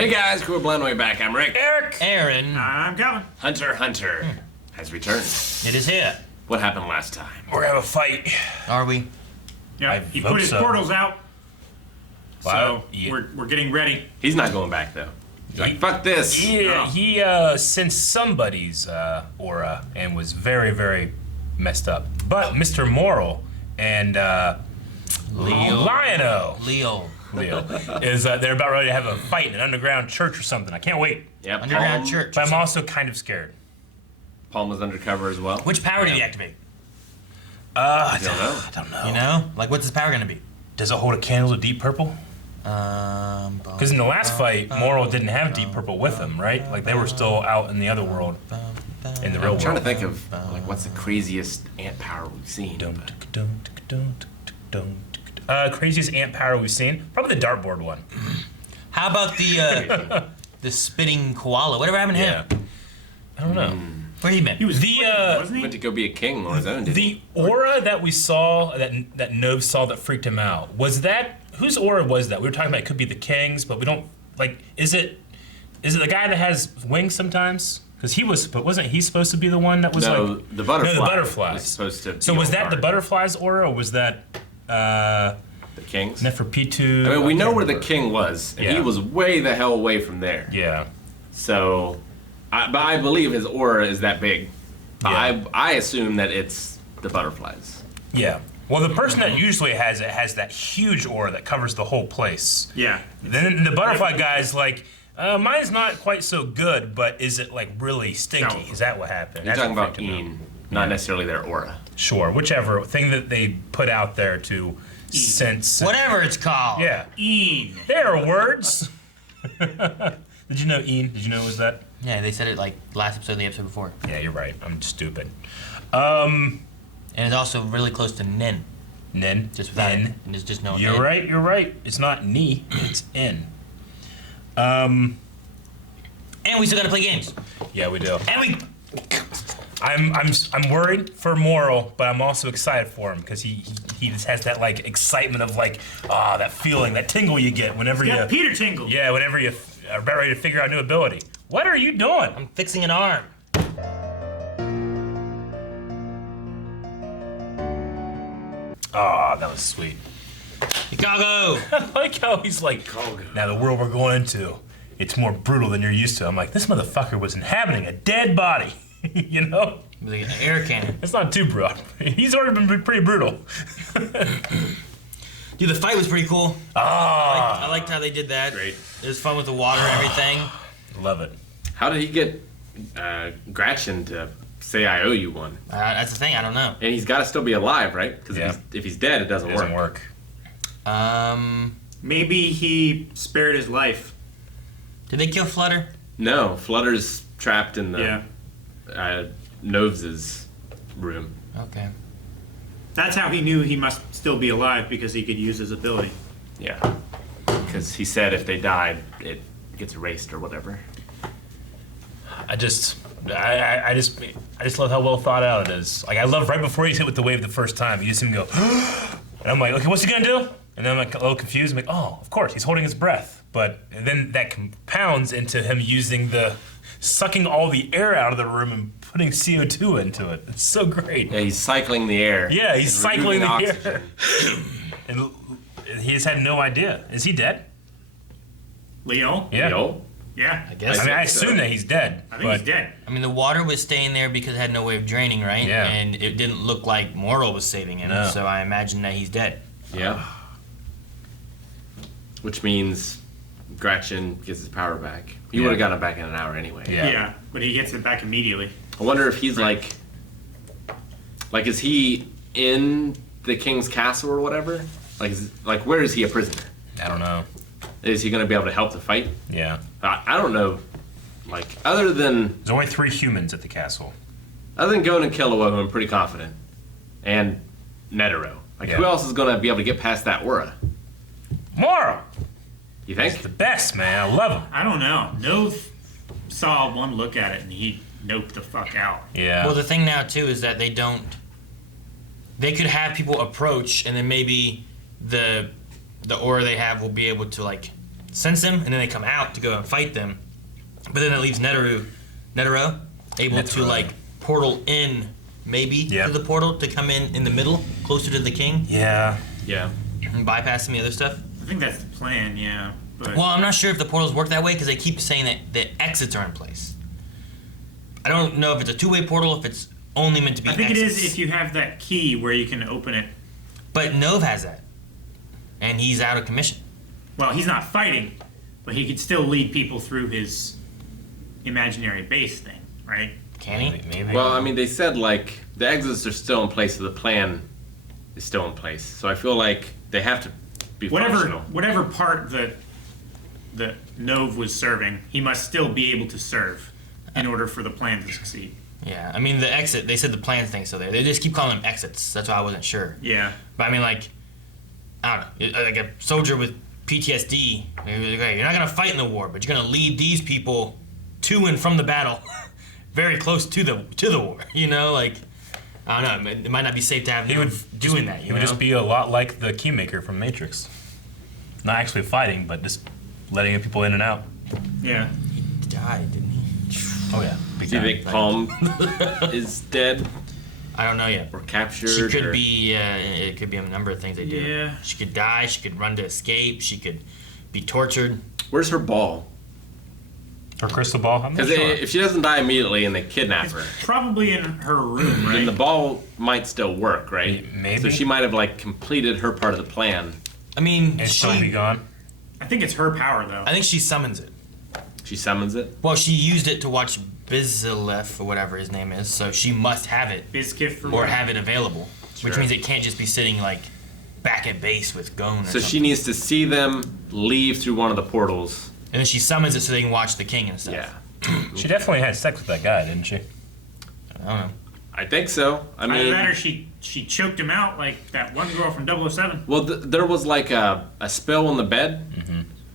Hey guys, Crew Blind Way back. I'm Rick. Eric. Aaron. I'm Calvin. Hunter has returned. It is here. What happened last time? We're gonna have a fight. Are we? Yeah, I he hope put his so. portals out. Wow. So Yeah. we're getting ready. He's not going back though. He's like, fuck this. Yeah, he sensed somebody's aura and was very, very messed up. But Mr. Moral and Lionel is they're about ready to have a fight in an underground church or something. I can't wait. Yeah, Underground Palm, church. But I'm also kind of scared. Palm was undercover as well. Which power did he activate? I don't know. I don't know. You know? Like, what's his power gonna be? Does it hold a candle to deep purple? Because in the last fight, Moral didn't have deep purple with him, right? Like they were still out in the other world, in the real I'm trying to world. think of like what's the craziest ant power we've seen. Craziest ant power we've seen? Probably the dartboard one. How about the the spitting koala? Whatever happened to Yeah. him? I don't know. Where he been? He was The, flipping, wasn't Went he? to go be a king on his own, didn't he? The aura that we saw, that Nove saw that freaked him out, was that, whose aura was that? We were talking about it could be the king's, but we don't, like, is it the guy that has wings sometimes? Because but wasn't he supposed to be the one that was No, like... the butterfly. No, the butterflies. Was supposed to. So be was on that the guard. butterfly's aura, or was that The king's? Neferpitu? I mean, we know can't where the remember. king was, and he Yeah. was way the hell away from there. Yeah. So, but I believe his aura is that big. Yeah. I assume that it's the butterflies. Yeah. Well, the person that usually has it has that huge aura that covers the whole place. Yeah. Then the butterfly guy's like, mine's not quite so good, but is it like really stinky? No. Is that what happened? You're That's talking what about freaked him out. Ian, not necessarily their aura. Sure, whichever thing that they put out there to sense. Whatever it's called. Yeah. Ian. There are words. Did you know Ian? Did you know it was that? Yeah, they said it like last episode, the episode before. Yeah, you're right. I'm stupid. And it's also really close to Nin. Nin. Just without N. it. And it's just no You're Nin. right. You're right. It's not Ni. It's N. And we still gotta play games. Yeah, we do. And we. I'm worried for Moral, but I'm also excited for him because he just has that like excitement of like that feeling, that tingle you get whenever Yeah, you Peter Tingle. yeah whenever you are about ready to figure out a new ability. What are you doing? I'm fixing an arm. Oh, that was sweet. Chicago! I like how he's like, now the world we're going into, it's more brutal than you're used to. I'm like, this motherfucker was inhabiting a dead body, you know? Like an air cannon. It's not too brutal. He's already been pretty brutal. Dude, the fight was pretty cool. Ah, I liked how they did that. Great. It was fun with the water and everything. love it. How did he get Gretchen to say I owe you one? That's the thing, I don't know. And he's got to still be alive, right? Because Yeah. if he's dead, it doesn't It doesn't work. Maybe he spared his life. Did they kill Flutter? No, Flutter's trapped in the Yeah. Noves' room. Okay. That's how he knew he must still be alive, because he could use his ability. Yeah. Because he said if they died, it gets erased or whatever. I just love how well thought out it is. Like I love right before he's hit with the wave the first time, you just see him go, and I'm like, okay, what's he gonna do? And then I'm like a little confused. I'm like, oh, of course, he's holding his breath. But and then that compounds into him using sucking all the air out of the room and putting CO2 into it. It's so great. Yeah, he's cycling the air. Yeah, he's and cycling the removing air. And he just had no idea. Is he dead? Leo? Yeah. Leo? Yeah. I guess. I mean, I so. assume that he's dead. I think but he's dead. I mean, the water was staying there because it had no way of draining, right? Yeah. And it didn't look like Moral was saving him, No. so I imagine that he's dead. Yeah. Which means Gretchen gets his power back. He Yeah. would have gotten it back in an hour anyway. Yeah. Yeah, but he gets it back immediately. I wonder if he's like, is he in the king's castle or whatever? Like where is he a prisoner? I don't know. Is he going to be able to help the fight? Yeah. I don't know. Like other than There's only 3 humans at the castle. Gon and Killua, I'm pretty confident, and Netero. Like who Yeah. else is going to be able to get past that aura? Moral! You He's think? the best, man. I love him. I don't know. Nove saw one look at it and he noped the fuck out. Yeah. Well, the thing now, too, is that they could have people approach, and then maybe the aura they have will be able to, like, sends them, and then they come out to go and fight them. But then it leaves Netero able to like portal in maybe to the portal to come in the middle, closer to the king. Yeah. And bypassing the other stuff. I think that's the plan, yeah. But Well, I'm not sure if the portals work that way because they keep saying that exits are in place. I don't know if it's a two-way portal, if it's only meant to be I think exits. it is if you have that key where you can open it. But Nove has that. And he's out of commission. Well, he's not fighting, but he could still lead people through his imaginary base thing, right? Can he? Maybe. Well, I mean, they said like the exits are still in place, so the plan is still in place. So I feel like they have to be functional. Whatever part that Nove was serving, he must still be able to serve in order for the plan to succeed. Yeah, I mean, the exit, they said the plan thing's still there. They just keep calling them exits. That's why I wasn't sure. Yeah. But I mean, like, I don't know, like a soldier with PTSD, okay, you're not going to fight in the war, but you're going to lead these people to and from the battle very close to the war, you know? Like, I don't know, it might not be safe to have him doing that, He would just be a lot like the Keymaker from Matrix. Not actually fighting, but just letting people in and out. Yeah. He died, didn't he? Oh, yeah. Do you think Palm is dead I don't know yet. or captured? She could or... be, it could be a number of things they do. Yeah. She could die, she could run to escape, she could be tortured. Where's her ball? Or crystal ball? I'm not Because sure. if she doesn't die immediately and they kidnap her, Probably in her room, right? then the ball might still work, right? Maybe. So she might have like completed her part of the plan. I mean, And still be gone. I think it's her power, though. I think she summons it. She summons it. Well, she used it to watch Bizilef, or whatever his name is, so she must have it, Bizkif for or what? have it available. Which Sure. means it can't just be sitting, like, back at base with Gon or So something. she needs to see them leave through one of the portals. And then she summons it so they can watch the king and stuff. Yeah. She definitely had sex with that guy, didn't she? I don't know. I think so. I Either mean, that or she choked him out like that one girl from 007. well, there was like a spill on the bed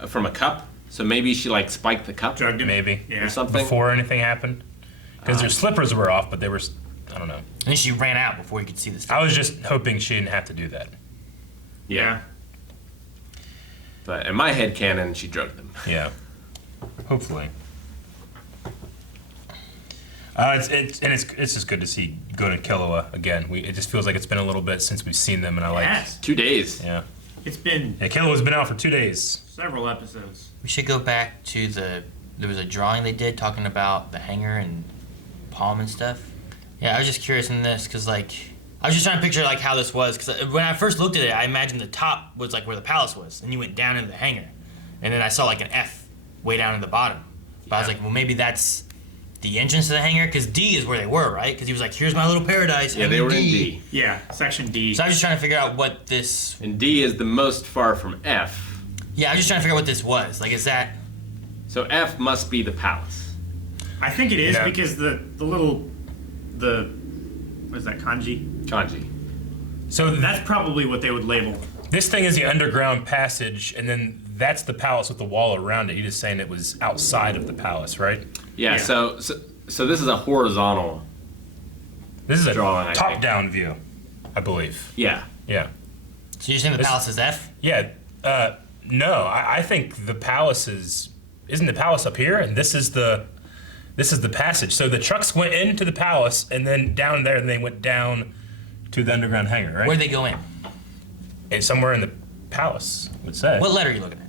from a cup. So maybe she like spiked the cup Drugged him. Maybe. Yeah. or something. Before anything happened. Because their slippers were off, but they were, I don't know. And then she ran out before you could see the stuff. I was just hoping she didn't have to do that. Yeah. But in my head canon, she drugged them. Yeah. Hopefully. It's just good to see Gon and Killua again. It just feels like it's been a little bit since we've seen them, and I like. Yes. 2 days. Yeah. It's been Yeah, Killua's been out for 2 days. several episodes. We should go back to there was a drawing they did talking about the hangar and Palm and stuff. Yeah, I was just curious in this, because, like, I was just trying to picture, like, how this was, because when I first looked at it, I imagined the top was, like, where the palace was, and you went down into the hangar. And then I saw, like, an F way down in the bottom. But I was like, well, maybe that's the entrance to the hangar, because D is where they were, right? Because he was like, here's my little paradise. Yeah, I'm they were in D. Yeah, section D. So I was just trying to figure out what this... And D is the most far from F. Yeah, I was just trying to figure out what this was. Like, is that... So F must be the palace. I think it is Yeah. because the what is that, kanji? Kanji. So That's probably what they would label. this thing is the underground passage, and then that's the palace with the wall around it. You're just saying it was outside of the palace, right? Yeah, Yeah. So this is a horizontal. This is a Drawing, I think. top-down view, I believe. Yeah. Yeah. So you're saying the This- palace is F? Yeah. No, I think the palace isn't the palace up here, and this is the passage. So the trucks went into the palace, and then down there, and they went down to the underground hangar, right? Where'd they go in? And somewhere in the palace, it would say. What letter are you looking at?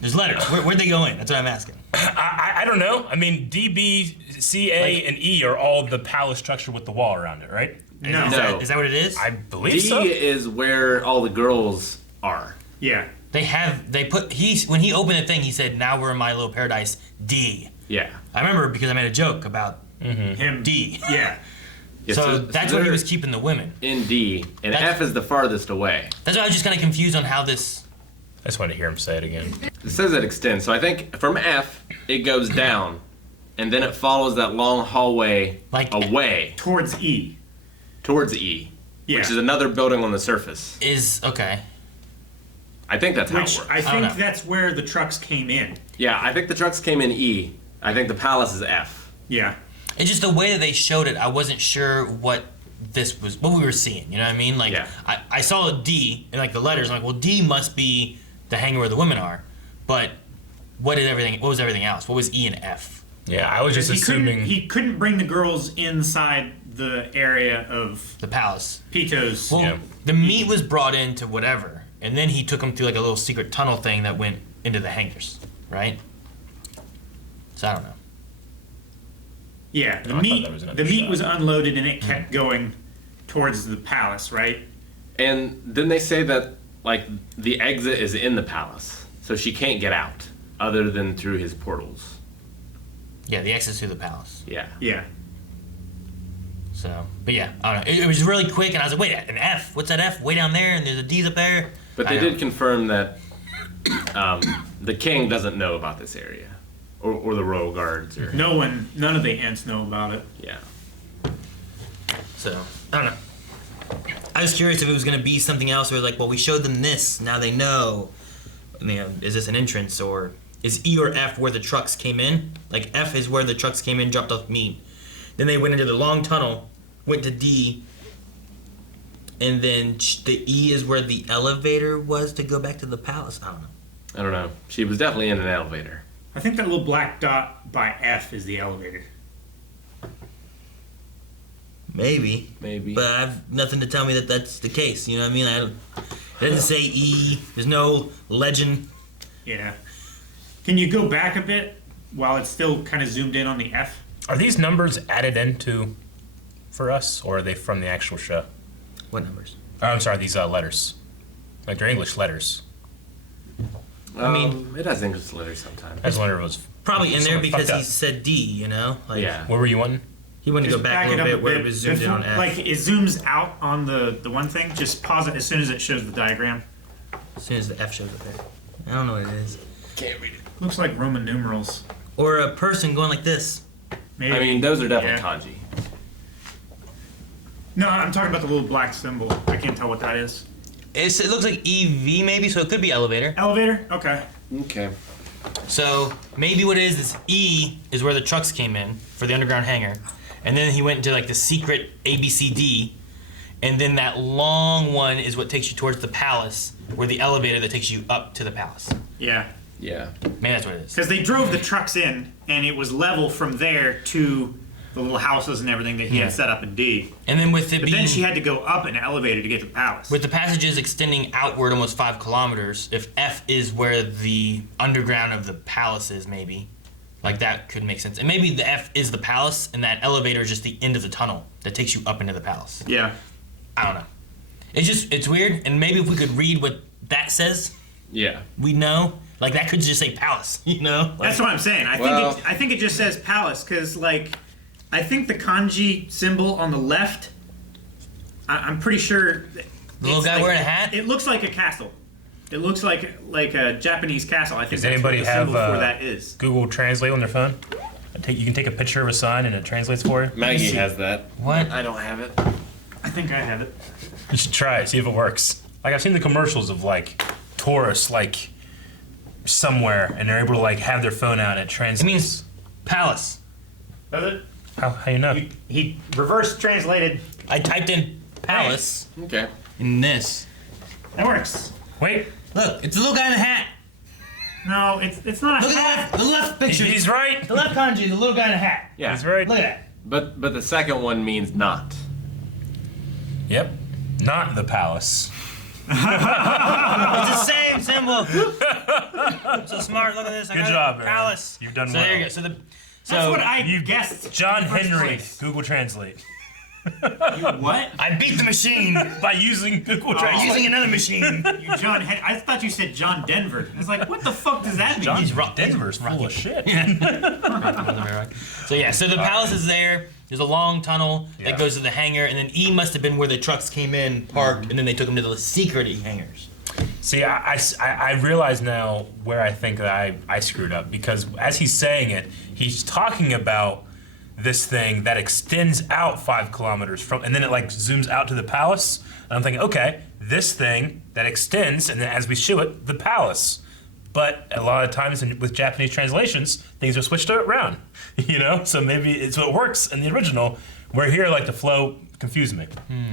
There's letters. Where'd they go in? That's what I'm asking. I don't know. I mean, D, B, C, A, and E are all the palace structure with the wall around it, right? No. No. Is that what it is? I believe D so. is where all the girls are. Yeah. When he opened the thing, he said, now we're in my little paradise, D. Yeah. I remember because I made a joke about Him. D. Yeah. Yeah, So that's where he they're was keeping the women. in D, and That's- F is the farthest away. That's why I was just kind of confused on how this... I just wanted to hear him say it again. It says it extends. So I think from F, it goes down, and then it follows that long hallway Like- away Towards E. towards E, Yeah. which is another building on the surface. Okay. I think that's how Which it works. I don't think know. that's where the trucks came in. Yeah, I think the trucks came in E. I think the palace is F. Yeah. It's just the way that they showed it, I wasn't sure what what we were seeing, you know what I mean? Like, Yeah. I saw a D, and like the letters, I'm like, well, D must be the hangar where the women are. But what was everything else? What was E and F? Yeah, I was just assuming. He couldn't bring the girls inside the area of The palace. Pito's. Well, Yeah. the meat was brought into whatever, and then he took them through like a little secret tunnel thing that went into the hangars, right? So I don't know. Yeah, the I thought meat there was another the meat shot. was unloaded and it kept going towards the palace, right? And then they say that like the exit is in the palace, so she can't get out other than through his portals. Yeah, the exit's through the palace. Yeah. Yeah. So, but yeah, I don't know. It was really quick, and I was like, wait, an F? What's that F? Way down there, and there's a D's up there. But I they know. did confirm that the king doesn't know about this area, or the royal guards, or None of the ants know about it. yeah. So, I don't know. I was curious if it was going to be something else, or like, well, we showed them this, now they know. You know, is this an entrance, or is E or F where the trucks came in? Like, F is where the trucks came in, dropped off meat. Then they went into the long tunnel, went to D, and then the E is where the elevator was to go back to the palace. I don't know. I don't know. She was definitely in an elevator. I think that little black dot by F is the elevator. Maybe. Maybe. But I have nothing to tell me that that's the case. You know what I mean? It doesn't say E. There's no legend. Yeah. Can you go back a bit while it's still kind of zoomed in on the F? Are these numbers added into for us, or are they from the actual show? What numbers? Oh, I'm sorry, these letters. Like they're English letters. I mean- it has English letters sometimes. I just wonder if it was Probably in there something because fucked he up. said D, you know? Like, Yeah. What were you wanting? He wanted to go back a little bit where it was zoomed in on F. Like it zooms out on the one thing. Just pause it as soon as it shows the diagram. As soon as the F shows up there. I don't know what it is. Can't read it. Looks like Roman numerals. Or a person going like this. Maybe. I mean, those are definitely Yeah. kanji. No, I'm talking about the little black symbol. I can't tell what that is. It looks like EV maybe, so it could be elevator. Elevator? Okay. Okay. So maybe what it is E is where the trucks came in for the underground hangar. And then he went into like the secret ABCD. And then that long one is what takes you towards the palace, where the elevator that takes you up to the palace. Yeah. Yeah. Maybe that's what it is. Because they drove the trucks in, and it was level from there to the little houses and everything that he Yeah. had set up in D. And then with it But being, then she had to go up an elevator to get to the palace. with the passages extending outward almost 5 kilometers, if F is where the underground of the palace is, maybe, like that could make sense. And maybe the F is the palace, and that elevator is just the end of the tunnel that takes you up into the palace. Yeah. I don't know. It's weird, and maybe if we could read what that says, Yeah. we know. Like that could just say palace, you know? Like, That's what I'm saying. Well- I think it just says palace because, like, I think the kanji symbol on the left, I'm pretty sure. the little it's guy like- wearing a hat. It looks like a castle. It looks like a Japanese castle. I think Does that's anybody what the have symbol for that is. Google Translate on their phone? You can take a picture of a sign and it translates for you. Maggie has that. What? I don't have it. I think I have it. You should try it, see if it works. Like I've seen the commercials of like tourists like somewhere and they're able to like have their phone out and it translates. It means palace. Does it? How you know? He reverse translated. I typed in palace Okay. in this. That works. Wait, Look, it's the little guy in a hat. No, it's not a Look hat. at the left picture. he's right. The left kanji is the little guy in a hat. Yeah. He's right. Look at But the second one means not. Yep, not the palace. that. It's the same symbol. So smart. Look at this. I Good got it. job, Aaron. Palace. You've done so well. There you go. So That's what I you- guessed. John in the first Henry, place. Google Translate. You what? I beat the machine By using Google by Translate. using another machine. You John I thought you said John Denver. I was like, what the fuck does that mean? John He's rock- Denver's full of shit. So yeah, so the palace is there. There's a long tunnel Yeah. that goes to the hangar, and then E must have been where the trucks came in, parked, and then they took them to the secret hangars. See, I realize now where I think that I screwed up because as he's saying it, he's talking about this thing that extends out 5 kilometers from, and then it like zooms out to the palace. And I'm thinking, okay, this thing that extends, and then as we show it, the palace. But a lot of times with Japanese translations, things are switched around, you know? So maybe it's what works in the original, where here, like the flow confused me.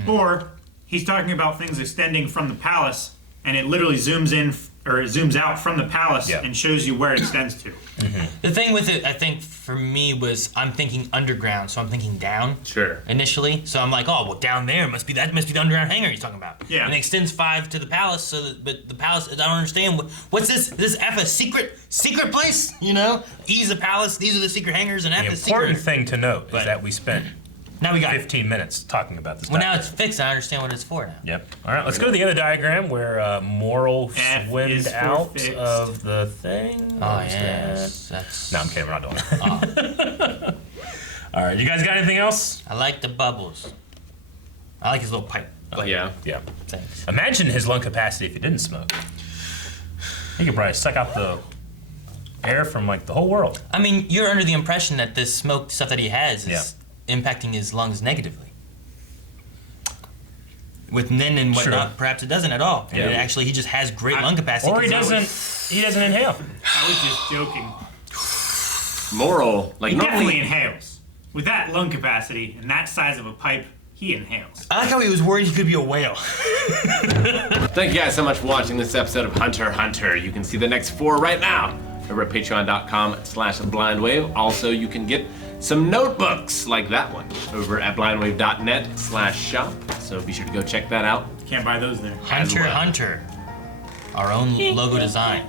Or he's talking about things extending from the palace, and it literally zooms in or it zooms out from the palace Yeah. and shows you where it extends to. The thing with it, I think, for me was I'm thinking underground, so I'm thinking down. Sure. Initially, so I'm like, oh well, down there must be the underground hangar he's talking about. Yeah. And it extends 5 to the palace, but the palace, I don't understand what's this. This F a secret place? You know, E's a palace. These are the secret hangars, and F The is important secret. thing to note But- is that we spent Now we got 15 minutes talking about this. Well, now diagram. it's fixed. I understand what it's for now. Yep. All right, let's go to the other diagram where Moral F swimmed is for out fixed. of the thing. Oh What was yes, that's. that? No, I'm kidding. We're not doing that. All right, you guys got anything else? I like the bubbles. I like his little pipe. Yeah. Yeah. Thanks. Imagine his lung capacity if he didn't smoke. He could probably suck out the air from like the whole world. I mean, you're under the impression that this smoke stuff that he has is impacting his lungs negatively. With Nin and whatnot, True. perhaps it doesn't at all. And Yeah. actually, he just has great lung capacity. Or he 'cause doesn't. He doesn't inhale. I was just joking. Moral, like He definitely normally. inhales. With that lung capacity and that size of a pipe, he inhales. I like how he was worried he could be a whale. Thank you guys so much for watching this episode of Hunter x Hunter. You can see the next 4 right now over at patreon.com/blindwave. Also, you can get some notebooks like that one over at blindwave.net/shop. So be sure to go check that out. Can't buy those there. Hunter well. Hunter. Our own logo design.